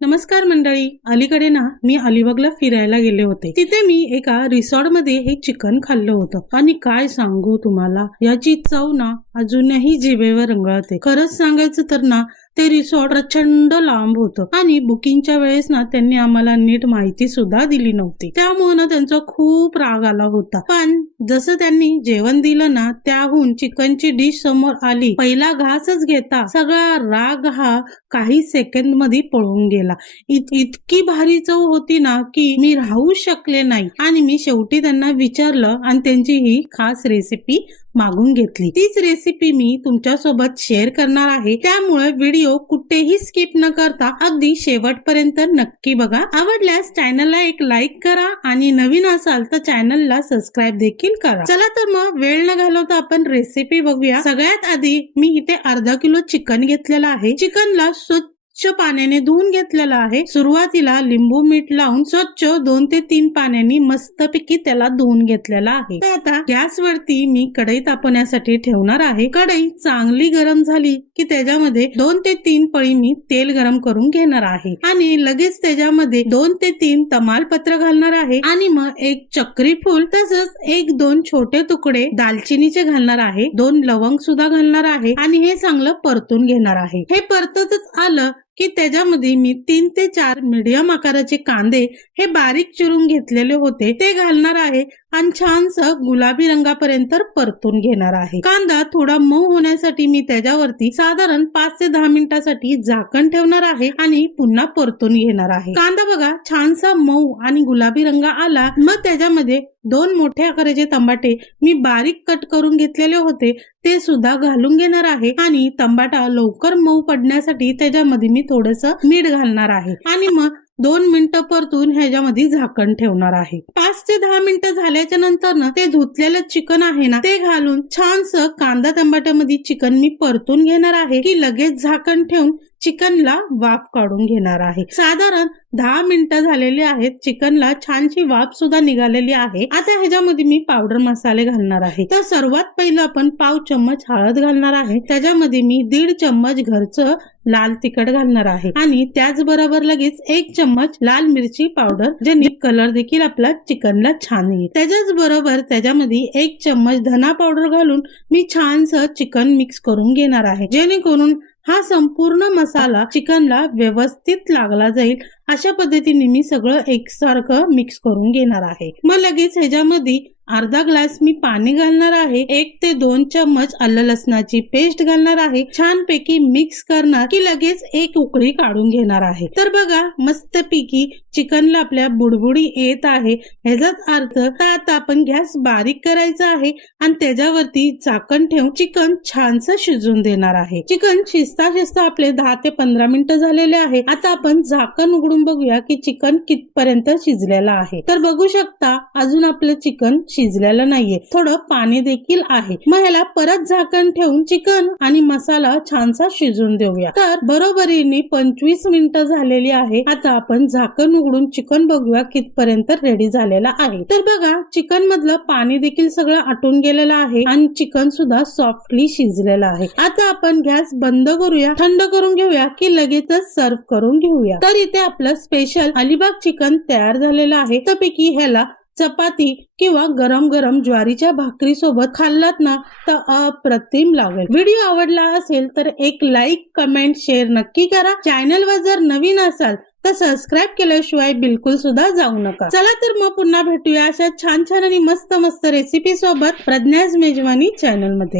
नमस्कार मंडळी, अलीकडे ना मी अलिबागला फिरायला गेले होते. तिथे मी एका रिसॉर्ट मध्ये हे चिकन खाल्लं होतं आणि काय सांगू तुम्हाला, याची चव ना अजूनही जिभेवर रेंगाळते. खरंच सांगायचं तर ना ते रिसॉर्ट प्रचंड लांब होतं आणि बुकिंगच्या वेळेस ना त्यांनी आम्हाला नीट माहिती सुद्धा दिली नव्हती. त्यामुळे ना त्यांचा खूप राग आला होता. पण जसं त्यांनी जेवण दिलं ना, त्याहून चिकनची डिश समोर आली, पहिला घासच घेता सगळा राग हा काही सेकंद मध्ये पळून गेला. इतकी भारी चव होती ना की मी राहू शकले नाही आणि मी शेवटी त्यांना विचारलं आणि त्यांची ही खास रेसिपी मागून घेतली. तीच रेसिपी मी तुमच्या सोबत शेअर करणार आहे, त्यामुळे व्हिडिओ कुठेही स्किप न करता अगदी शेवटपर्यंत नक्की बघा. आवडल्यास चॅनलला एक लाईक करा आणि नवीन असाल तर चॅनलला सबस्क्राईब देखील करा. चला तर मग वेळ न घालवता आपण रेसिपी बघूया. सगळ्यात आधी मी इथे अर्धा किलो चिकन घेतलेला आहे. चिकनला स्वच्छ पाण्याने धुवून घेतलेला आहे. सुरुवातीला लिंबू मीठ लावून स्वच्छ 2 ते 3 पाण्याने मस्तपैकी त्याला धुवून घेतलेला आहे. तर आता गॅसवरती मी कढई तापवण्यासाठी ठेवणार आहे. कढई चांगली गरम झाली की त्याच्यामध्ये 2 ते 3 पळी मी तेल गरम करून घेणार आहे आणि लगेच त्याच्यामध्ये 2 ते 3 तमालपत्र घालणार आहे आणि मग एक चक्री फूल, तसंच 1-2 छोटे तुकडे दालचिनीचे घालणार आहे. 2 लवंग सुद्धा घालणार आहे आणि हे चांगलं परतून घेणार आहे. हे परततच आलं की त्याच्यामध्ये मी 3 ते 4 मीडियम आकाराचे कांदे हे बारीक चिरून घेतलेले होते ते घालणार आहे आणि छानसं गुलाबी रंगापर्यंत परतून घेणार आहे. कांदा थोडा मऊ होण्यासाठी मी त्याच्यावरती साधारण 5 ते 10 मिनिटांसाठी झाकण ठेवणार आहे आणि पुन्हा परतून घेणार आहे. कांदा बघा छानसा मऊ आणि गुलाबी रंग आला, मग त्याच्यामध्ये 2 मोठ्या आकाराचे टमाटे मी बारीक कट करून घेतलेले होते ते सुद्धा घालून घेणार आहे आणि टमाटा लवकर मऊ पडण्यासाठी त्याच्यामध्ये मी थोडंसं मीठ घालणार आहे आणि मग 2 मिनिटं परतून ह्याच्यामध्ये झाकण ठेवणार आहे. 5 ते 10 मिनिटं झाल्याच्या नंतर ना ते धुतलेलं चिकन आहे ना ते घालून छानसं कांदा टमाट्यामध्ये चिकन मी परतून घेणार आहे की लगेच झाकण ठेवून चिकनला वाफ काढून घेणार आहे. साधारण 10 मिनिटं झालेली आहेत. चिकनला छानशी वाफ सुद्धा निघालेली आहे. आता ह्याच्यामध्ये मी पावडर मसाले घालणार आहे. तर सर्वात पहिलं आपण पाव चम्मच हळद घालणार आहे. त्याच्यामध्ये मी 1.5 चम्मच घरचं लाल तिखट घालणार आहे आणि त्याचबरोबर लगेच 1 चम्मच लाल मिरची पावडर, ज्याने कलर देखील आपला चिकनला छान येईल. त्याच्याच बरोबर त्याच्यामध्ये 1 चम्मच धना पावडर घालून मी छानसं चिकन मिक्स करून घेणार आहे, जेणेकरून हा संपूर्ण मसाला चिकनला व्यवस्थित लागला जाईल. अशा पद्धतीने मी सगळं एकसारखं मिक्स करून घेणार आहे. मग लगेच ह्याच्यामध्ये अर्धा ग्लास मी पाणी घालणार आहे. 1 ते 2 चम्मच आलं लसणाची पेस्ट घालणार आहे. छानपैकी मिक्स करणार की लगेच एक उकळी काढून घेणार आहे. तर बघा मस्तपैकी चिकनला आपल्या बुडबुडी येत आहे. ह्याचाच अर्थ आता आपण गॅस बारीक करायचा आहे आणि त्याच्यावरती झाकण ठेवून चिकन छानसं शिजून देणार आहे. चिकन शिजता शिजता आपले 10 ते 15 मिनिटं झालेले आहे. आता आपण झाकण उघडून बघूया की चिकन कितपर्यंत शिजलेलं आहे. तर बघू शकता अजून आपलं चिकन शिजलेलं नाहीये, थोडं पाणी देखील आहे. मग ह्याला परत झाकण ठेवून चिकन आणि मसाला छानसा शिजून देऊया. तर बरोबरीने 25 मिनिटं झालेली आहे. आता आपण झाकण उघडून चिकन बघूया कितपर्यंत रेडी झालेला आहे. तर बघा चिकन मधलं पाणी देखील सगळं आटून गेलेलं आहे आणि चिकन सुद्धा सॉफ्टली शिजलेलं आहे. आता आपण गॅस बंद करूया, थंड करून घेऊया की लगेचच सर्व करून घेऊया. तर इथे आपलं स्पेशल अलिबाग चिकन तयार झालेलं आहे. त्यापैकी ह्याला चपाती किंवा गरम गरम ज्वारीच्या भाकरी सोबत खाल्लात ना तर अप्रतिम लागेल. व्हिडिओ आवडला असेल तर एक लाईक, कमेंट, शेअर नक्की करा. चॅनलवर जर नवीन असाल तर सबस्क्राईब केल्याशिवाय बिलकुल सुद्धा जाऊ नका. चला तर मग पुन्हा भेटूया अशा छान छान आणि मस्त मस्त रेसिपी सोबत प्रज्ञाज मेजवानी चॅनल मध्ये.